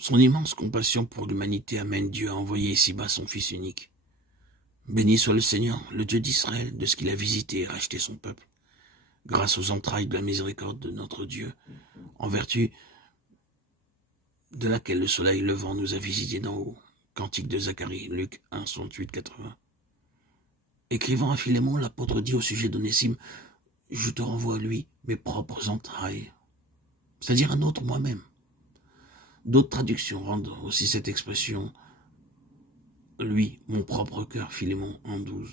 Son immense compassion pour l'humanité amène Dieu à envoyer ici-bas son Fils unique. Béni soit le Seigneur, le Dieu d'Israël, de ce qu'il a visité et racheté son peuple, grâce aux entrailles de la miséricorde de notre Dieu, en vertu de laquelle le soleil levant nous a visités d'en haut. Cantique de Zacharie, Luc 1, 68, 80. Écrivant à Philémon, l'apôtre dit au sujet d'Onésime, « Je te renvoie à lui mes propres entrailles », c'est-à-dire un autre moi-même. D'autres traductions rendent aussi cette expression, « lui, mon propre cœur », Philémon 1,12.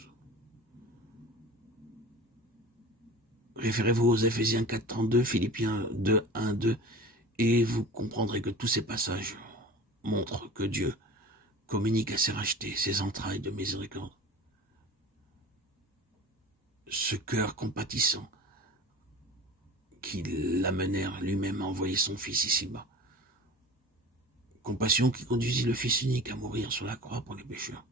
Référez-vous aux Éphésiens 4,32, Philippiens 2,1,2, et vous comprendrez que tous ces passages montrent que Dieu communique à ses rachetés ses entrailles de miséricorde. Ce cœur compatissant qui l'amenèrent lui-même à envoyer son Fils ici-bas. Compassion qui conduisit le Fils unique à mourir sur la croix pour les pécheurs.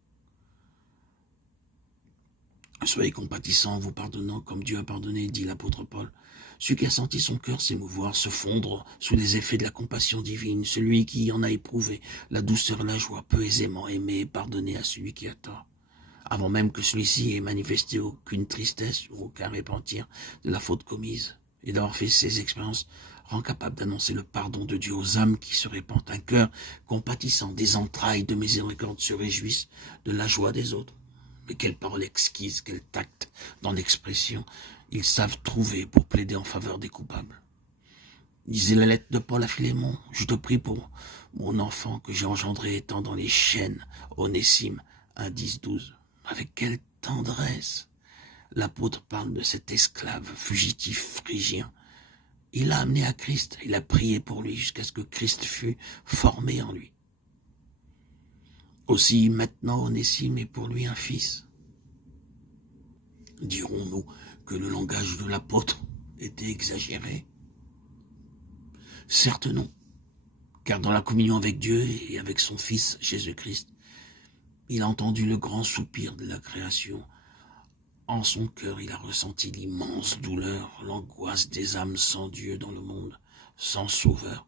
Soyez compatissants, vous pardonnant comme Dieu a pardonné, dit l'apôtre Paul. Celui qui a senti son cœur s'émouvoir, se fondre sous les effets de la compassion divine, celui qui en a éprouvé la douceur et la joie, peut aisément aimer et pardonner à celui qui a tort, avant même que celui-ci ait manifesté aucune tristesse ou aucun repentir de la faute commise, et d'avoir fait ces expériences rend capable d'annoncer le pardon de Dieu aux âmes qui se répandent. Un cœur compatissant des entrailles de miséricorde se réjouissent de la joie des autres. Mais quelle parole exquise, quel tact dans l'expression ils savent trouver pour plaider en faveur des coupables. Lisez la lettre de Paul à Philémon. Je te prie pour mon enfant que j'ai engendré étant dans les chaînes, Onésime 1, 10, 12. Avec quelle tendresse l'apôtre parle de cet esclave fugitif phrygien. Il l'a amené à Christ, il a prié pour lui jusqu'à ce que Christ fût formé en lui. Aussi maintenant Onésime est pour lui un fils. Dirons-nous que le langage de l'apôtre était exagéré? Certes non, car dans la communion avec Dieu et avec son Fils Jésus-Christ, il a entendu le grand soupir de la création. En son cœur, il a ressenti l'immense douleur, l'angoisse des âmes sans Dieu dans le monde, sans sauveur.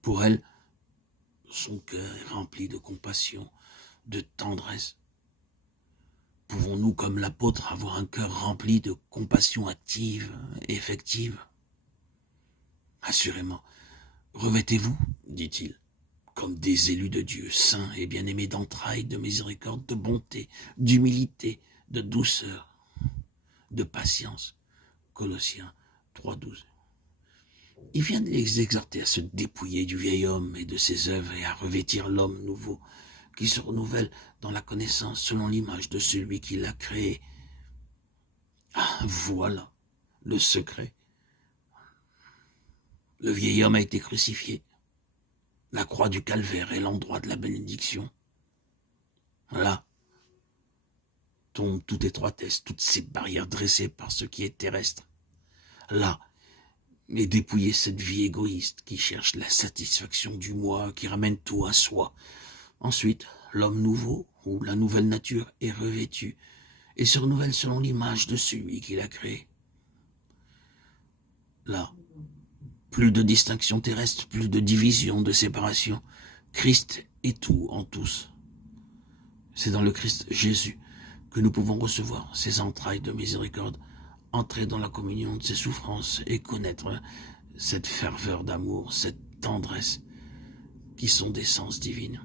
Pour elle, son cœur est rempli de compassion, de tendresse. Pouvons-nous, comme l'apôtre, avoir un cœur rempli de compassion active, effective? Assurément. Revêtez-vous, dit-il, comme des élus de Dieu, saints et bien-aimés d'entrailles, de miséricorde, de bonté, d'humilité, de douceur, de patience. Colossiens 3,12. Il vient de les exhorter à se dépouiller du vieil homme et de ses œuvres et à revêtir l'homme nouveau, qui se renouvelle dans la connaissance selon l'image de celui qui l'a créé. Ah, voilà le secret. Le vieil homme a été crucifié. La croix du calvaire est l'endroit de la bénédiction. Là tombent toute étroitesse, toutes ces barrières dressées par ce qui est terrestre. Là est dépouillée cette vie égoïste qui cherche la satisfaction du moi, qui ramène tout à soi. Ensuite, l'homme nouveau, ou la nouvelle nature, est revêtu et se renouvelle selon l'image de celui qui l'a créé. Là, plus de distinction terrestre, plus de division, de séparation. Christ est tout en tous. C'est dans le Christ Jésus que nous pouvons recevoir ses entrailles de miséricorde, entrer dans la communion de ses souffrances et connaître cette ferveur d'amour, cette tendresse qui sont d'essence divine.